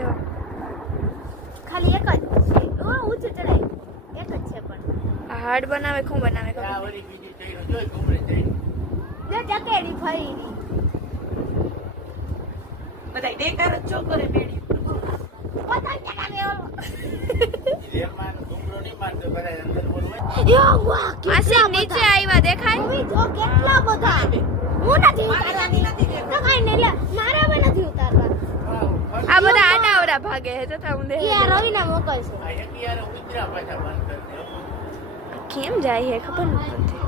જો ખાલી એક જ છે ઓ ઊંચું ચડાય એક જ છે પણ આ હાર્ડ બનાવે શું બનાવે ખબર આ વળી બીજી ચઈરો જોઈ ઘૂમરે જઈ જો ચકેડી ફરી બધા દેખાર જ છો કરે બેડી પતંગ ચગાવે રેલમાં ઘૂમરો નહીં મારતો બધા અંદર બોલવે યો વાહ આસી નીચે આવ્યા દેખાય મમ્મી જો કેટલા બધા હું નથી ઉતારવાની તો કાઈ નહીં લે મારા હવે નથી ઉતારવા આ બધા આડાવડા ભાગે છે તથા ઊંધે એ આ રવિના મોકલશે આ એક યાર ઉતરા પાછા બંધ કરી દે કેમ જાય છે ખબર નથી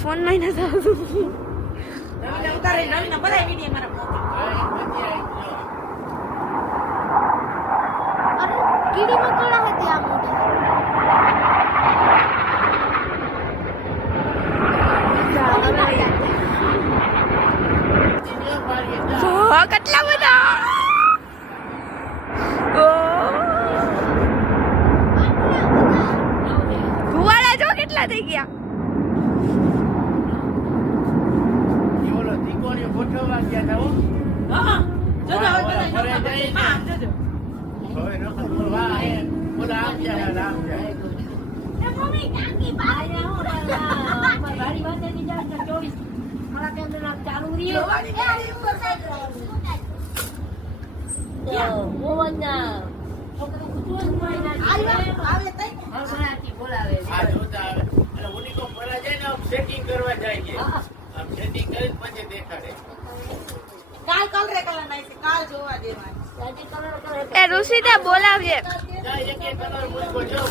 ફોન માં નથી આવતું નવીન ઉતારે નવીન બધા વિડિયો મારા મોકલે આ એક પછી આવી જો અરે કીડી મકોડા હતી આ મોટી કેટલા બધા ભુવાળા જો કેટલા થઈ ગયા ઈ ઓલો દીકોણીઓ ગોઠવવા ગયા હતા હો હા જોજો હવે બધા ફરે જાય હા જોજો હવે નકર વાહ હે ઓલા આમ જાય આમ જાય મમ્મી કાકી બારી મારી વાત એની જાત 24 મારા કેન્દ્ર ચાલુ રહ્યો આ જોતા આવે એટલે ઉનીકો ફરા જાય ને સેટિંગ કરવા જાય છે આમ સેટિંગ કરી પછી દેખાડે કાલ રે કલર નાઈ કાલ જોવા દેવા એ ઋષિતા બોલાવજે જાય એક કલર મૂકો જો